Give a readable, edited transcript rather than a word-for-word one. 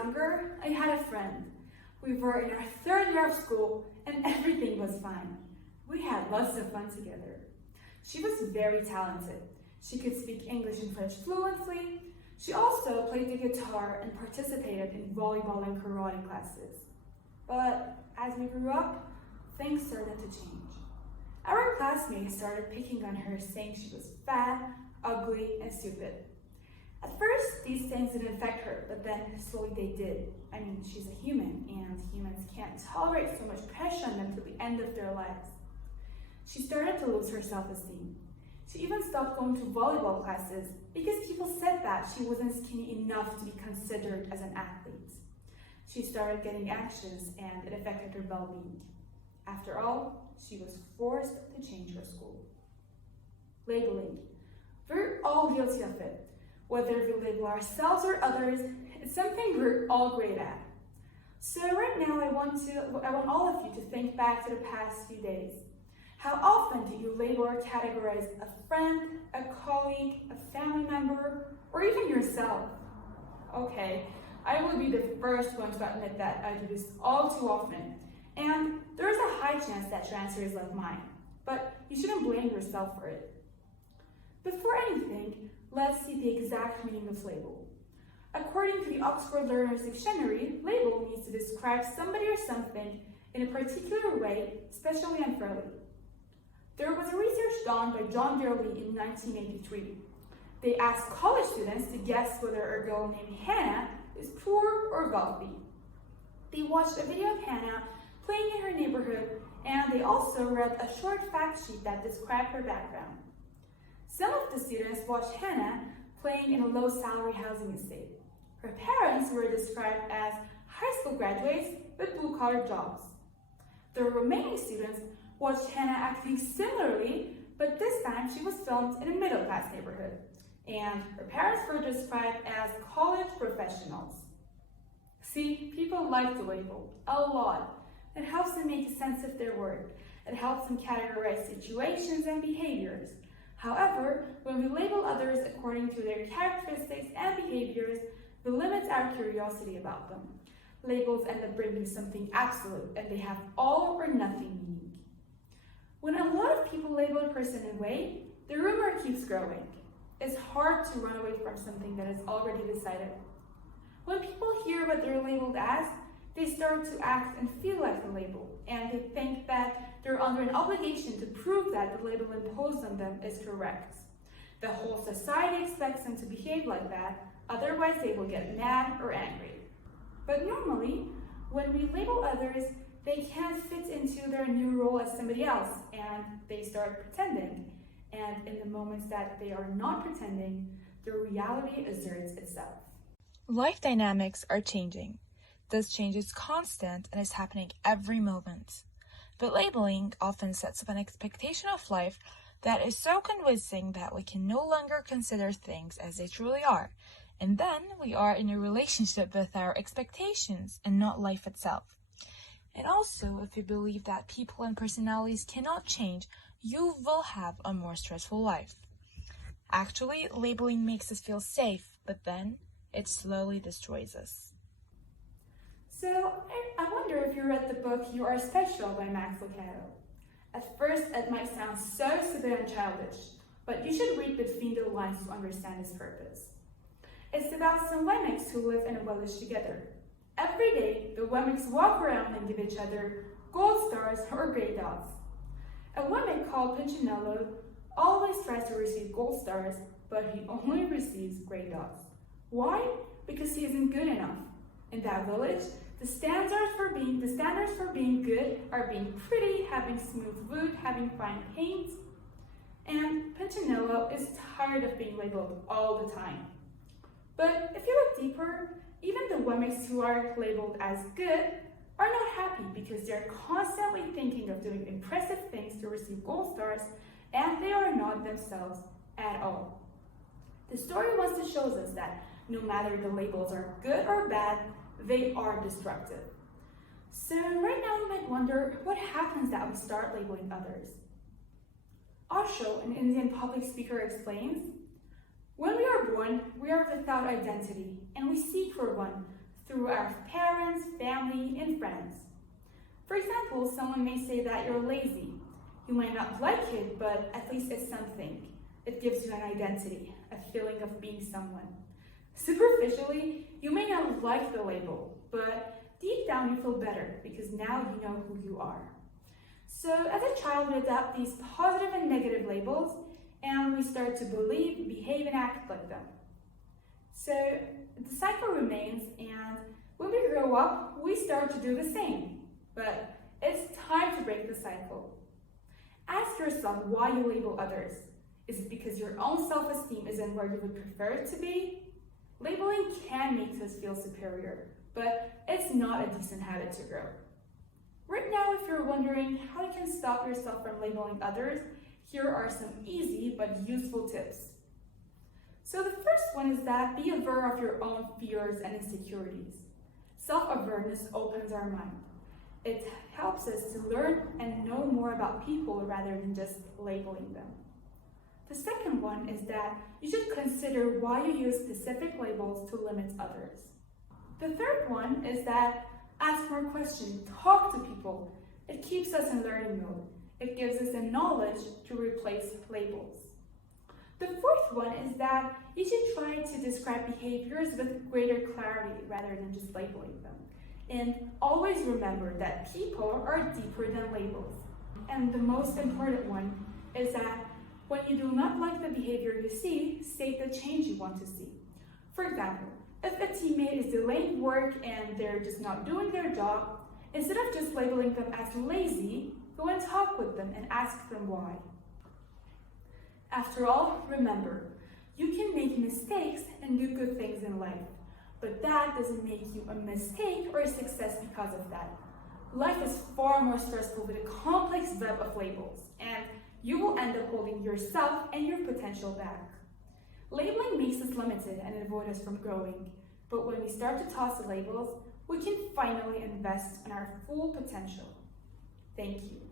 younger, I had a friend. We were in our third year of school and everything was fine. We had lots of fun together. She was very talented. She could speak English and French fluently. She also played the guitar and participated in volleyball and karate classes. But as we grew up, things started to change. Our classmates started picking on her, saying she was fat, ugly, and stupid. At first, these things didn't affect her, but then slowly they did. I mean, she's a human, and humans can't tolerate so much pressure on them to the end of their lives. She started to lose her self-esteem. She even stopped going to volleyball classes because people said that she wasn't skinny enough to be considered as an athlete. She started getting anxious, and it affected her well-being. After all, she was forced to change her school. Labeling. We're all guilty of it. Whether we label ourselves or others, it's something we're all great at. So right now, I want all of you to think back to the past few days. How often do you label or categorize a friend, a colleague, a family member, or even yourself? Okay, I will be the first one to admit that I do this all too often. And there is a high chance that your answer is like mine, but you shouldn't blame yourself for it. Before anything, let's see the exact meaning of label. According to the Oxford Learner's Dictionary, label means to describe somebody or something in a particular way, especially unfairly. There was a research done by John Dearly in 1983. They asked college students to guess whether a girl named Hannah is poor or wealthy. They watched a video of Hannah playing in her neighborhood, and they also read a short fact sheet that described her background. Some of the students watched Hannah playing in a low-salary housing estate. Her parents were described as high school graduates with blue-collar jobs. The remaining students watched Hannah acting similarly, but this time she was filmed in a middle-class neighborhood, and her parents were described as college professionals. See, people like to label a lot. It helps them make sense of their work. It helps them categorize situations and behaviors. However, when we label others according to their characteristics and behaviors, we limit our curiosity about them. Labels end up bringing something absolute, and they have all or nothing meaning. When a lot of people label a person in a way, the rumor keeps growing. It's hard to run away from something that is already decided. When people hear what they're labeled as, they start to act and feel like the label, and they think that they're under an obligation to prove that the label imposed on them is correct. The whole society expects them to behave like that, otherwise they will get mad or angry. But normally, when we label others, they can't fit into their new role as somebody else, and they start pretending. And in the moments that they are not pretending, the reality asserts itself. Life dynamics are changing. This change is constant and is happening every moment. But labeling often sets up an expectation of life that is so convincing that we can no longer consider things as they truly are. And then we are in a relationship with our expectations and not life itself. And also, if you believe that people and personalities cannot change, you will have a more stressful life. Actually, labeling makes us feel safe, but then it slowly destroys us. So, I wonder if you read the book You Are Special by Max Lucado. At first, it might sound so stupid and childish, but you should read between the lines to understand its purpose. It's about some Wemmicks who live in a village together. Every day, the Wemmicks walk around and give each other gold stars or gray dots. A Wemmick called Punchinello always tries to receive gold stars, but he only receives gray dots. Why? Because he isn't good enough. In that village, the standards for being good are being pretty, having smooth wood, having fine paint. And Punchinello is tired of being labeled all the time. But if you look deeper, even the Wemmicks who are labeled as good are not happy because they're constantly thinking of doing impressive things to receive gold stars, and they are not themselves at all. The story wants to show us that no matter the labels are good or bad, they are destructive. So right now you might wonder what happens that we start labeling others. Osho, an Indian public speaker, explains, when we are born, we are without identity, and we seek for one through our parents, family, and friends. For example, someone may say that you're lazy. You might not like it, but at least it's something. It gives you an identity, a feeling of being someone. Superficially, you may not like the label, but deep down you feel better because now you know who you are. So as a child, we adapt these positive and negative labels, and we start to believe, behave, and act like them. So the cycle remains, and when we grow up, we start to do the same. But it's time to break the cycle. Ask yourself why you label others. Is it because your own self-esteem isn't where you would prefer it to be? Labeling can make us feel superior, but it's not a decent habit to grow. Right now, if you're wondering how you can stop yourself from labeling others, here are some easy but useful tips. So the first one is that be aware of your own fears and insecurities. Self-awareness opens our mind. It helps us to learn and know more about people rather than just labeling them. The second one is that you should consider why you use specific labels to limit others. The third one is that ask more questions, talk to people. It keeps us in learning mode. It gives us the knowledge to replace labels. The fourth one is that you should try to describe behaviors with greater clarity rather than just labeling them. And always remember that people are deeper than labels. And the most important one is that when you do not like the behavior you see, state the change you want to see. For example, if a teammate is delaying work and they're just not doing their job, instead of just labeling them as lazy, go and talk with them and ask them why. After all, remember, you can make mistakes and do good things in life, but that doesn't make you a mistake or a success because of that. Life is far more stressful with a complex web of labels, and you will end up holding yourself and your potential back. Labeling makes us limited and avoid us from growing, but when we start to toss the labels, we can finally invest in our full potential. Thank you.